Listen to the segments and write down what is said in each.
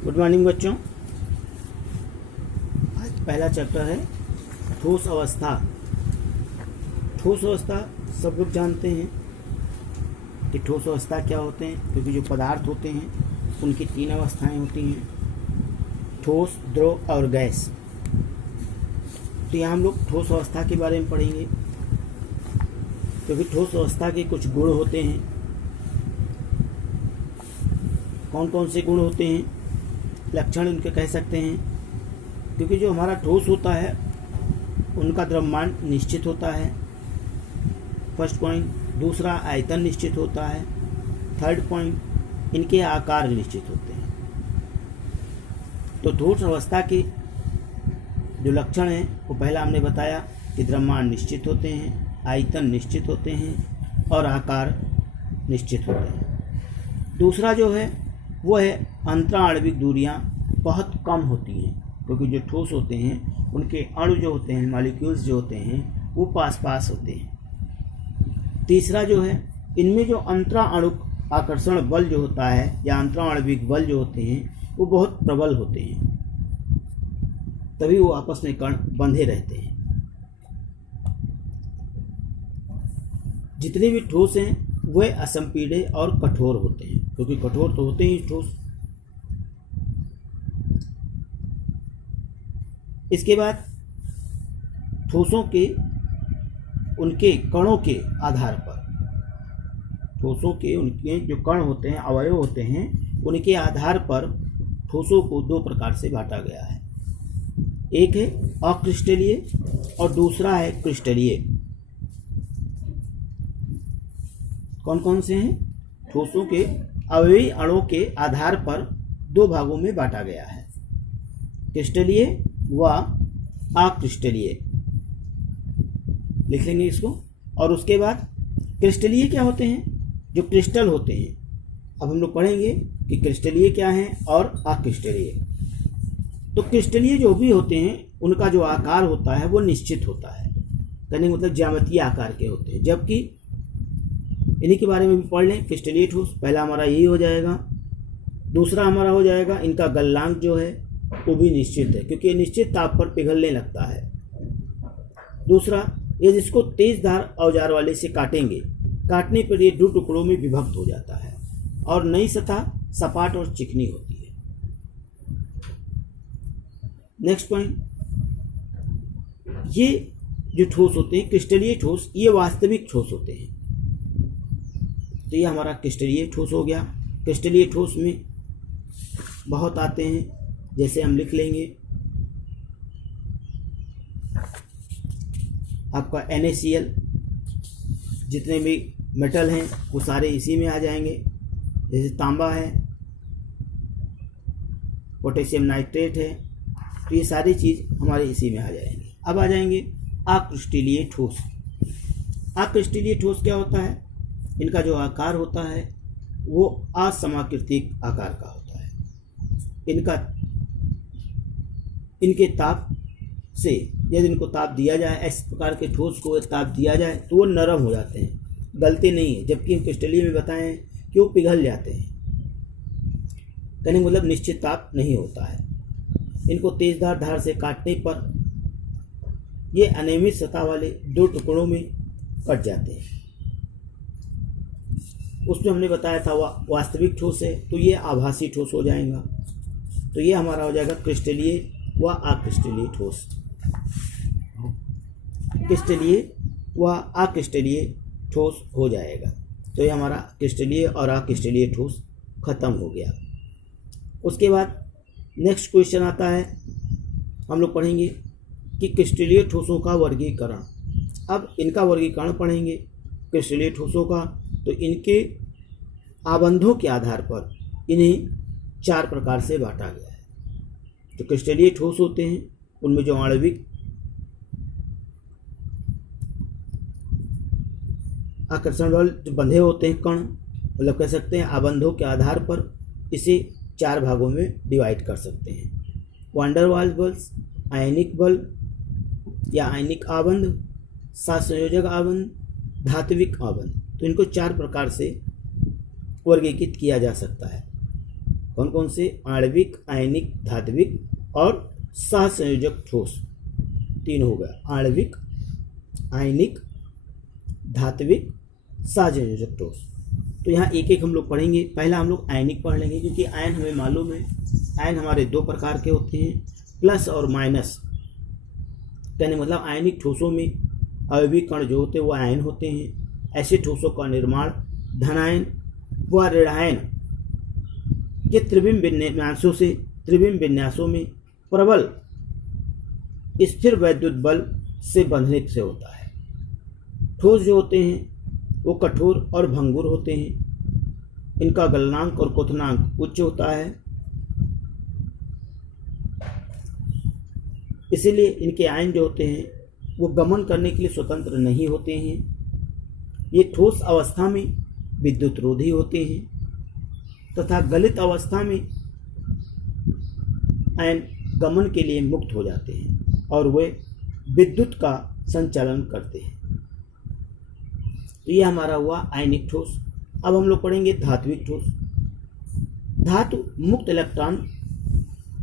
Good morning बच्चों। आज पहला चैप्टर है ठोस अवस्था। ठोस अवस्था सब लोग जानते हैं कि ठोस अवस्था क्या होते हैं, क्योंकि जो पदार्थ होते हैं उनकी तीन अवस्थाएं होती हैं, ठोस, द्रव और गैस। तो यहाँ हम लोग ठोस अवस्था के बारे में पढ़ेंगे, क्योंकि ठोस अवस्था के कुछ गुण होते हैं। कौन कौन से गुण होते हैं, लक्षण उनके कह सकते हैं, क्योंकि जो हमारा ठोस होता है उनका द्रव्यमान निश्चित होता है, फर्स्ट पॉइंट। दूसरा, आयतन निश्चित होता है। थर्ड पॉइंट, इनके आकार निश्चित होते हैं। तो ठोस अवस्था के जो लक्षण हैं वो पहला हमने बताया कि द्रव्यमान निश्चित होते हैं, आयतन निश्चित होते हैं और आकार निश्चित होते हैं। दूसरा जो है वो है अंतराणविक दूरियां बहुत कम होती हैं, क्योंकि जो ठोस होते हैं उनके अणु जो होते हैं, मॉलिक्यूल्स जो होते हैं वो पास पास होते हैं। तीसरा जो है, इनमें जो अंतराणुक आकर्षण बल जो होता है या अंतराणविक बल जो होते हैं वो बहुत प्रबल होते हैं, तभी वो आपस में कण बंधे रहते हैं। जितने भी ठोस हैं वे असंपीड़े और कठोर होते हैं, क्योंकि कठोर तो होते ही ठोस। इसके बाद ठोसों के उनके कणों के आधार पर, ठोसों के उनके जो कण होते हैं, अवयव होते हैं, उनके आधार पर ठोसों को दो प्रकार से बांटा गया है। एक है अक्रिस्टलीय और दूसरा है क्रिस्टलीय। कौन कौन से हैं? ठोसों के अवयवी अणुओं के आधार पर दो भागों में बांटा गया है, क्रिस्टलीय व अक्रिस्टलीय। लिख लेंगे इसको। और उसके बाद क्रिस्टलीय क्या होते हैं? जो क्रिस्टल होते हैं। अब हम लोग पढ़ेंगे कि क्रिस्टलीय क्या है और अक्रिस्टलीय। तो क्रिस्टलीय जो भी होते हैं उनका जो आकार होता है वो निश्चित होता है, कहने का मतलब ज्यामितीय आकार के होते हैं। जबकि इन्हीं के बारे में भी पढ़ लें। क्रिस्टलीय ठोस पहला हमारा यही हो जाएगा। दूसरा हमारा हो जाएगा इनका गलनांक जो है वो भी निश्चित है, क्योंकि ये निश्चित ताप पर पिघलने लगता है। दूसरा, ये जिसको तेज धार औजार वाले से काटेंगे, काटने पर ये दो टुकड़ों में विभक्त हो जाता है और नई सतह सपाट और चिकनी होती है। नेक्स्ट पॉइंट, ये जो ठोस होते हैं क्रिस्टलीय ठोस, ये वास्तविक ठोस होते हैं। तो ये हमारा क्रिस्टलीय ठोस हो गया। क्रिस्टलीय ठोस में बहुत आते हैं, जैसे हम लिख लेंगे आपका NaCl, जितने भी मेटल हैं वो सारे इसी में आ जाएंगे। जैसे तांबा है, पोटेशियम नाइट्रेट है, तो ये सारी चीज़ हमारे इसी में आ जाएंगे। अब आ जाएंगे अक्रिस्टलीय ठोस। अक्रिस्टलीय ठोस क्या होता है? इनका जो आकार होता है वो असमाकृतिक आकार का होता है। इनके ताप से, यदि इनको ताप दिया जाए, इस प्रकार के ठोस को ताप दिया जाए तो वो नरम हो जाते हैं, गलते नहीं है। जबकि हम क्रिस्टलीय में बताएं कि वो पिघल जाते हैं, कहने का मतलब निश्चित ताप नहीं होता है। इनको तेजधार धार से काटने पर ये अनियमित सतह वाले दो टुकड़ों में कट जाते हैं। उसमें हमने बताया था वास्तविक ठोस है, तो ये आभासी ठोस हो जाएगा। तो ये हमारा हो जाएगा क्रिस्टलीय व अक्रिस्टलीय ठोस। क्रिस्टलीय व अक्रिस्टलीय ठोस हो जाएगा। तो ये हमारा क्रिस्टलीय और अक्रिस्टलीय ठोस खत्म हो गया। उसके बाद नेक्स्ट क्वेश्चन आता है, हम लोग पढ़ेंगे कि क्रिस्टलीय ठोसों का वर्गीकरण। अब इनका वर्गीकरण पढ़ेंगे क्रिस्टलीय ठोसों का। तो इनके आबंधों के आधार पर इन्हें चार प्रकार से बांटा गया है। जो क्रिस्टलीय ठोस होते हैं उनमें जो आणविक आकर्षण बल जो बंधे होते हैं कण, मतलब कह सकते हैं आबंधों के आधार पर इसे चार भागों में डिवाइड कर सकते हैं। वान डर वाल्स बल, आयनिक बल या आयनिक आबंध, सहसंयोजक आबंध, धात्विक आबंध। तो इनको चार प्रकार से वर्गीकृत किया जा सकता है। कौन कौन से? आणविक, आयनिक, धात्विक और सहसंयोजक ठोस। 3 हो गया, आणविक, आयनिक, धात्विक, सहसंयोजक ठोस। तो यहाँ एक एक हम लोग पढ़ेंगे। पहला हम लोग आयनिक पढ़ लेंगे, क्योंकि आयन हमें मालूम है। आयन हमारे 2 प्रकार के होते हैं, प्लस और माइनस। कहने मतलब आयनिक ठोसों में अयस्क कण जो होते हैं वो आयन होते हैं। ऐसे ठोसों का निर्माण धनायन व ऋणायन के त्रिविम विन्यासों में प्रबल स्थिर वैद्युत बल से बंधने से होता है। ठोस जो होते हैं वो कठोर और भंगुर होते हैं। इनका गलनांक और क्वथनांक उच्च होता है, इसीलिए इनके आयन जो होते हैं वो गमन करने के लिए स्वतंत्र नहीं होते हैं। ये ठोस अवस्था में विद्युत रोधी होते हैं तथा गलित अवस्था में आयन गमन के लिए मुक्त हो जाते हैं और वे विद्युत का संचालन करते हैं। तो ये हमारा हुआ आयनिक ठोस। अब हम लोग पढ़ेंगे धात्विक ठोस। धातु मुक्त इलेक्ट्रॉन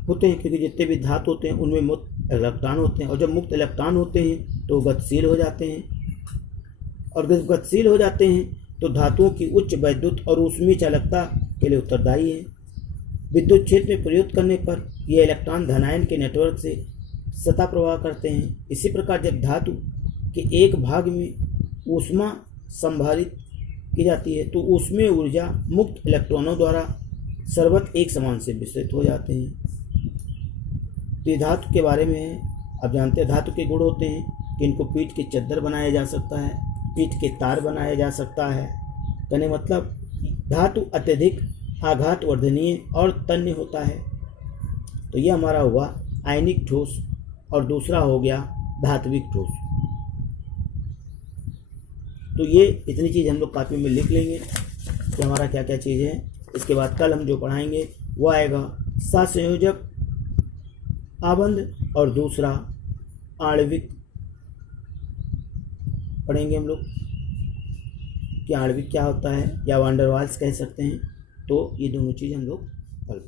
होते हैं, क्योंकि जितने भी धातु होते हैं उनमें मुक्त इलेक्ट्रॉन होते हैं, और जब मुक्त इलेक्ट्रॉन होते हैं तो गतिशील हो जाते हैं, और जब गतिशील हो जाते हैं तो धातुओं की उच्च वैद्युत और ऊष्मीय चालकता के लिए उत्तरदायी है। विद्युत क्षेत्र में प्रयुक्त करने पर ये इलेक्ट्रॉन धनायन के नेटवर्क से सतह प्रवाह करते हैं। इसी प्रकार जब धातु के एक भाग में ऊष्मा संभारित की जाती है तो ऊष्मीय ऊर्जा मुक्त इलेक्ट्रॉनों द्वारा सर्वत्र एक समान से विस्तृत हो जाते हैं। तो ये धातु के बारे में है। अब जानते हैं धातु के गुण होते हैं कि इनको पीठ के चद्दर बनाया जा सकता है, पीठ के तार बनाया जा सकता है। कहने मतलब धातु अत्यधिक आघात वर्धनीय और तन्य होता है। तो ये हमारा हुआ आयनिक ठोस, और दूसरा हो गया धात्विक ठोस। तो ये इतनी चीज़ हम लोग कॉपी में लिख लेंगे कि हमारा क्या क्या चीज़ है। इसके बाद कल हम जो पढ़ाएंगे वो आएगा सहसंयोजक आबंध और दूसरा आणविक पढ़ेंगे हम लोग कि आणविक क्या होता है, या वांडरवाल्स कह सकते हैं। तो ये दोनों चीज़ हम लोग कल